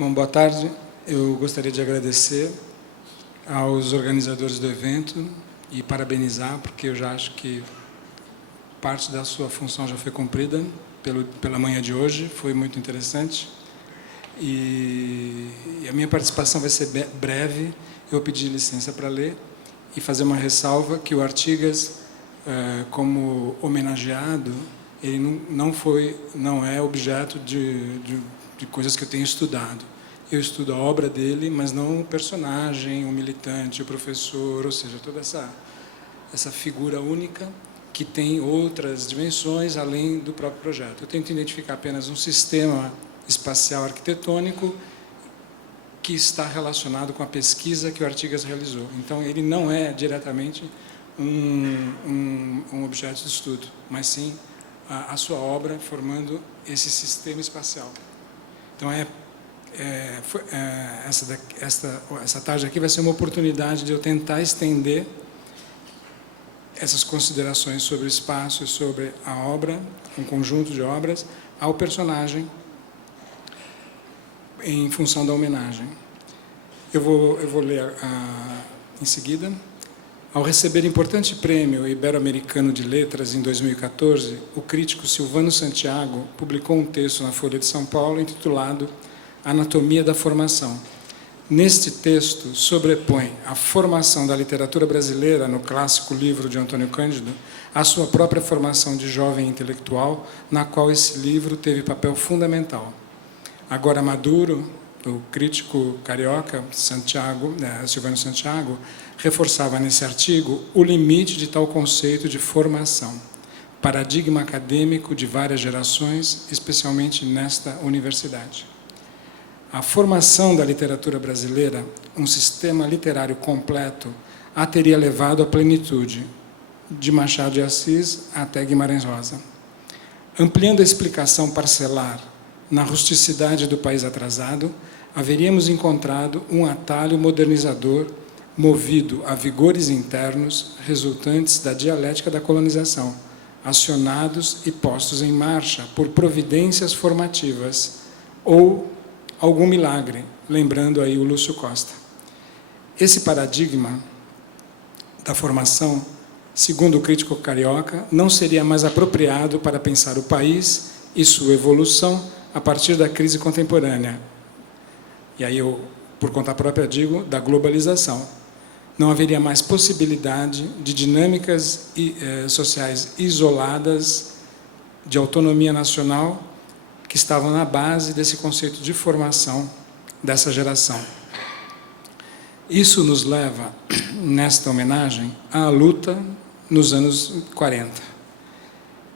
Bom, boa tarde. Eu gostaria de agradecer aos organizadores do evento e parabenizar, porque eu já acho que parte da sua função já foi cumprida pela manhã de hoje, foi muito interessante. E a minha participação vai ser breve. Eu vou pedir licença para ler e fazer uma ressalva que o Artigas, como homenageado, ele não é objeto de coisas que eu tenho estudado. Eu estudo a obra dele, mas não o personagem, o militante, o professor, ou seja, toda essa figura única que tem outras dimensões além do próprio projeto. Eu tento identificar apenas um sistema espacial arquitetônico que está relacionado com a pesquisa que o Artigas realizou. Então, ele não é diretamente um objeto de estudo, mas sim a sua obra formando esse sistema espacial. Então, essa tarde aqui vai ser uma oportunidade de eu tentar estender essas considerações sobre o espaço e sobre a obra, um conjunto de obras, ao personagem em função da homenagem. Eu vou ler em seguida. Ao receber importante prêmio ibero-americano de letras em 2014, o crítico Silvano Santiago publicou um texto na Folha de São Paulo intitulado Anatomia da Formação. Neste texto, sobrepõe a formação da literatura brasileira no clássico livro de Antônio Cândido à sua própria formação de jovem intelectual, na qual esse livro teve papel fundamental. Agora maduro, o crítico carioca Silvano Santiago reforçava nesse artigo o limite de tal conceito de formação, paradigma acadêmico de várias gerações, especialmente nesta universidade. A formação da literatura brasileira, um sistema literário completo, a teria levado à plenitude, de Machado de Assis até Guimarães Rosa. Ampliando a explicação parcelar na rusticidade do país atrasado, haveríamos encontrado um atalho modernizador movido a vigores internos resultantes da dialética da colonização, acionados e postos em marcha por providências formativas ou algum milagre, lembrando aí o Lúcio Costa. Esse paradigma da formação, segundo o crítico carioca, não seria mais apropriado para pensar o país e sua evolução a partir da crise contemporânea. E aí eu, por conta própria, digo da globalização. Não haveria mais possibilidade de dinâmicas sociais isoladas, de autonomia nacional, que estavam na base desse conceito de formação dessa geração. Isso nos leva, nesta homenagem, à luta nos anos 40.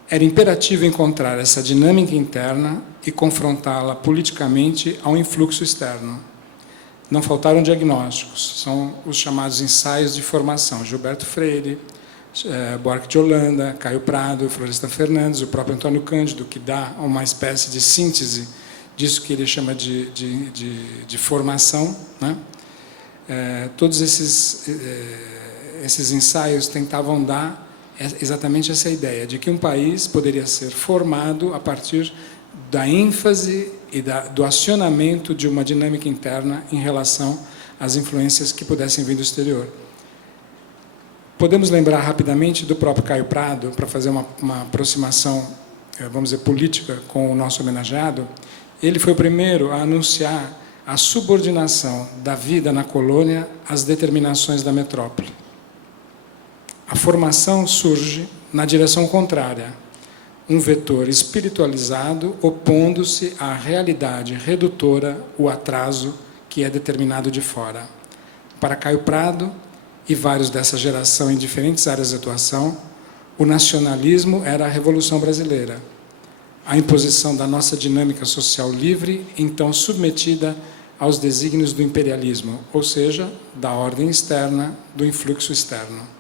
Era imperativo encontrar essa dinâmica interna e confrontá-la politicamente ao influxo externo. Não faltaram diagnósticos, são os chamados ensaios de formação. Gilberto Freire, Buarque de Holanda, Caio Prado, Florestan Fernandes, o próprio Antônio Cândido, que dá uma espécie de síntese disso que ele chama de formação, né? Todos esses ensaios tentavam dar exatamente essa ideia de que um país poderia ser formado a partir da ênfase e do acionamento de uma dinâmica interna em relação às influências que pudessem vir do exterior. Podemos lembrar rapidamente do próprio Caio Prado, para fazer uma aproximação, vamos dizer, política com o nosso homenageado. Ele foi o primeiro a anunciar a subordinação da vida na colônia às determinações da metrópole. A formação surge na direção contrária, um vetor espiritualizado opondo-se à realidade redutora, o atraso que é determinado de fora. Para Caio Prado e vários dessa geração em diferentes áreas de atuação, o nacionalismo era a Revolução Brasileira, a imposição da nossa dinâmica social livre, então submetida aos desígnios do imperialismo, ou seja, da ordem externa, do influxo externo.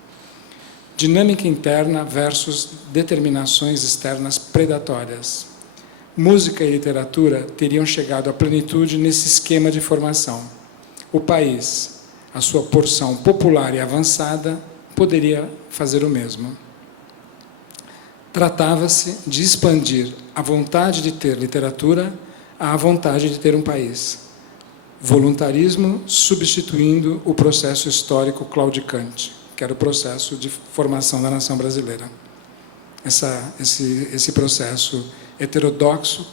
Dinâmica interna versus determinações externas predatórias. Música e literatura teriam chegado à plenitude nesse esquema de formação. O país, a sua porção popular e avançada, poderia fazer o mesmo. Tratava-se de expandir a vontade de ter literatura à vontade de ter um país. voluntarismo substituindo o processo histórico claudicante, que era o processo de formação da nação brasileira. Esse processo heterodoxo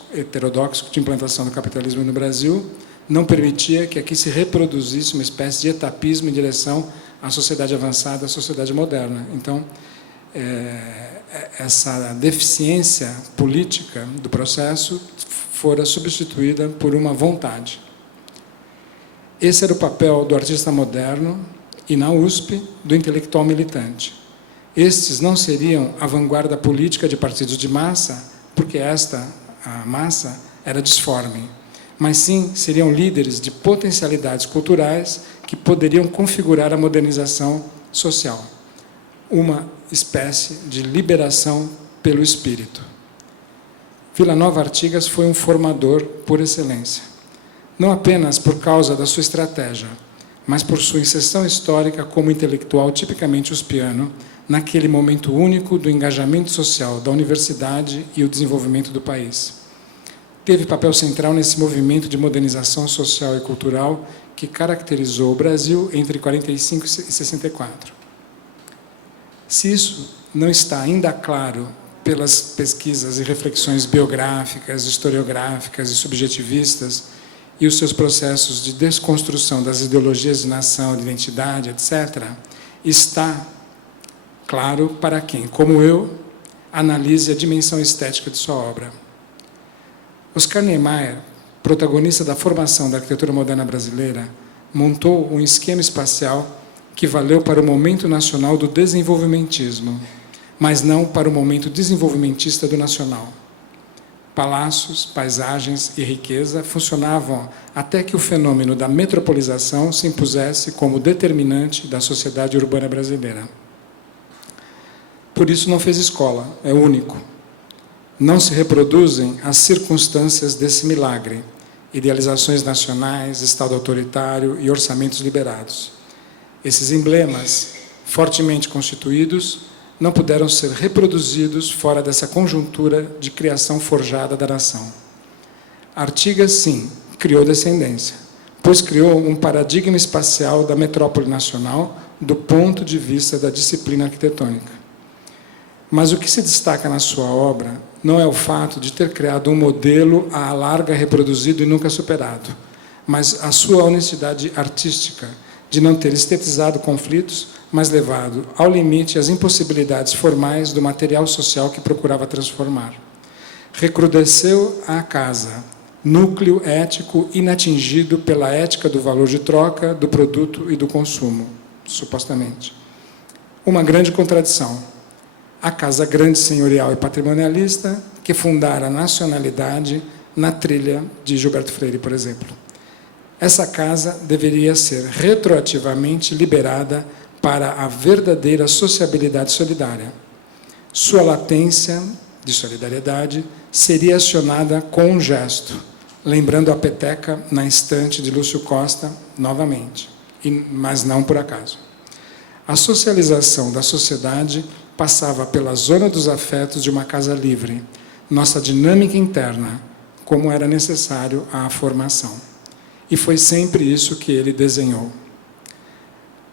de implantação do capitalismo no Brasil não permitia que aqui se reproduzisse uma espécie de etapismo em direção à sociedade avançada, à sociedade moderna. Então, essa deficiência política do processo fora substituída por uma vontade. Esse era o papel do artista moderno e, na USP, do intelectual militante. Estes não seriam a vanguarda política de partidos de massa, porque a massa, era disforme, mas sim seriam líderes de potencialidades culturais que poderiam configurar a modernização social, uma espécie de liberação pelo espírito. Vila Nova Artigas foi um formador por excelência, não apenas por causa da sua estratégia, mas por sua inserção histórica como intelectual tipicamente uspiano, naquele momento único do engajamento social da universidade e o desenvolvimento do país. Teve papel central nesse movimento de modernização social e cultural que caracterizou o Brasil entre 45 e 64. Se isso não está ainda claro pelas pesquisas e reflexões biográficas, historiográficas e subjetivistas e os seus processos de desconstrução das ideologias de nação, de identidade, etc., está claro para quem, como eu, analise a dimensão estética de sua obra. Oscar Niemeyer, protagonista da formação da arquitetura moderna brasileira, montou um esquema espacial que valeu para o momento nacional do desenvolvimentismo, mas não para o momento desenvolvimentista do nacional. Palácios, paisagens e riqueza funcionavam até que o fenômeno da metropolização se impusesse como determinante da sociedade urbana brasileira. Por isso não fez escola, é único. Não se reproduzem as circunstâncias desse milagre, idealizações nacionais, Estado autoritário e orçamentos liberados. Esses emblemas, fortemente constituídos, não puderam ser reproduzidos fora dessa conjuntura de criação forjada da nação. Artigas, sim, criou descendência, pois criou um paradigma espacial da metrópole nacional do ponto de vista da disciplina arquitetônica. Mas o que se destaca na sua obra não é o fato de ter criado um modelo à larga reproduzido e nunca superado, mas a sua honestidade artística de não ter estetizado conflitos, mas levado ao limite as impossibilidades formais do material social que procurava transformar. Recrudesceu a casa, núcleo ético inatingido pela ética do valor de troca, do produto e do consumo, supostamente. Uma grande contradição. A casa grande, senhorial e patrimonialista, que fundara a nacionalidade na trilha de Gilberto Freire, por exemplo. Essa casa deveria ser retroativamente liberada para a verdadeira sociabilidade solidária. Sua latência de solidariedade seria acionada com um gesto, lembrando a peteca na estante de Lúcio Costa, novamente, mas não por acaso. A socialização da sociedade passava pela zona dos afetos de uma casa livre, nossa dinâmica interna, como era necessário à formação. E foi sempre isso que ele desenhou.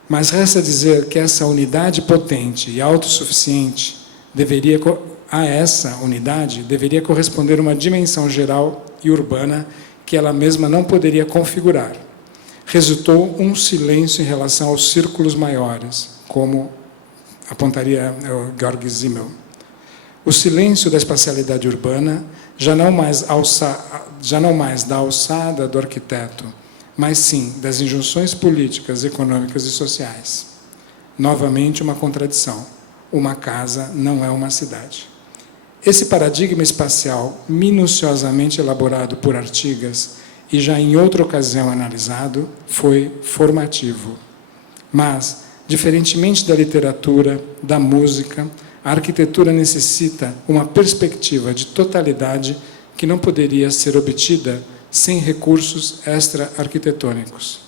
Mas resta dizer que essa unidade potente e autossuficiente a essa unidade deveria corresponder uma dimensão geral e urbana que ela mesma não poderia configurar. Resultou um silêncio em relação aos círculos maiores, como apontaria o Georg Simmel. O silêncio da espacialidade urbana já não mais da alçada do arquiteto, mas sim das injunções políticas, econômicas e sociais. Novamente uma contradição. Uma casa não é uma cidade. Esse paradigma espacial, minuciosamente elaborado por Artigas e já em outra ocasião analisado, foi formativo. Mas, diferentemente da literatura, da música, a arquitetura necessita uma perspectiva de totalidade que não poderia ser obtida sem recursos extra-arquitetônicos.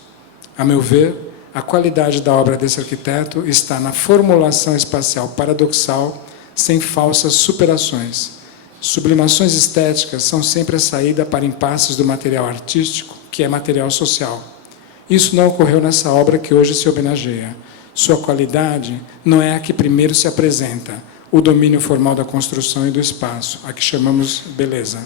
A meu ver, a qualidade da obra desse arquiteto está na formulação espacial paradoxal, sem falsas superações. Sublimações estéticas são sempre a saída para impasses do material artístico, que é material social. Isso não ocorreu nessa obra que hoje se homenageia. Sua qualidade não é a que primeiro se apresenta, o domínio formal da construção e do espaço, a que chamamos beleza.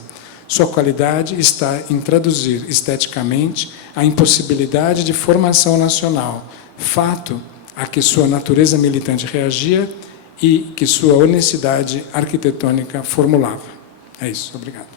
Sua qualidade está em traduzir esteticamente a impossibilidade de formação nacional, fato a que sua natureza militante reagia e que sua honestidade arquitetônica formulava. É isso, obrigado.